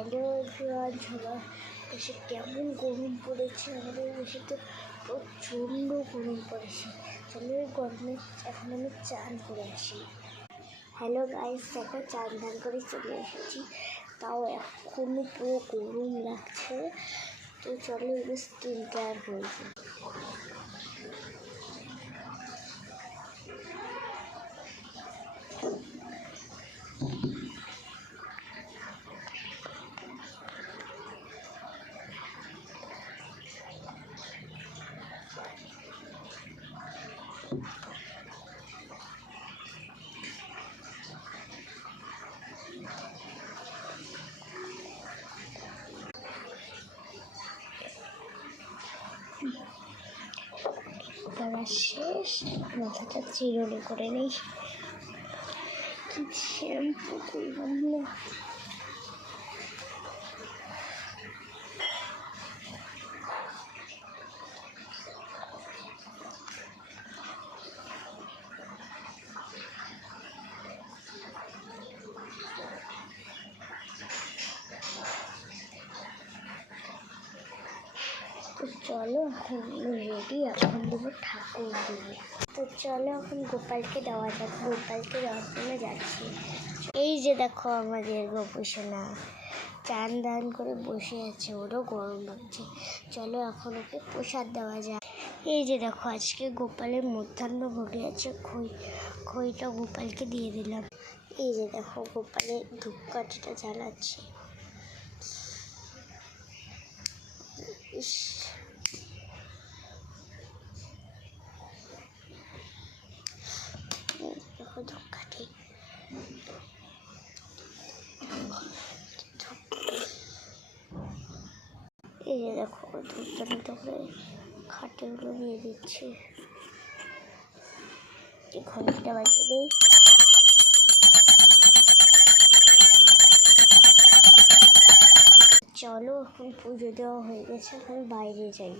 Hello everyone, সবার দেশে কেমন গরম পড়েছে? আমাদের দেশে তো প্রচণ্ড গরম পড়েছে। চলো এই গরমে এখন আমি চান করে আসি। হ্যালো গাইস, দেখো চান ধান করে চলে এসেছি, তাও এখনও পুরো গরম লাগছে। তো চলো এবার স্কিন কেয়ার করবো। করা শেষ, মাথাটা চিরুনি করে নিই। কি শ্যাম্পু করলাম না, তো চলো এখন রেডি, এখন দেবো ঠাকুর দেবো। তো চলো এখন গোপালকে দেওয়া যাক। গোপালকে দেওয়ার জন্য যাচ্ছি। এই যে দেখো আমাদের গোপুসোনা চান দান করে বসে আছে, ওরও গরম লাগছে। চলো এখন ওকে প্রসাদ দেওয়া যায়। এই যে দেখো আজকে গোপালের মধ্যাহ্ন ভোগে আছে খইটা গোপালকে দিয়ে দিলাম। এই যে দেখো গোপালের ধূপকাঠিটা জ্বালাচ্ছে। ইস, দেখো ধূপকাঠি। এই যে দেখো ধূপকাঠিটা করে খাটেগুলো দিয়ে দিচ্ছি। ঘন্টা বাজিয়ে দিই। চলো এখন পুজো দেওয়া হয়ে গেছে, এখন বাইরে যাই।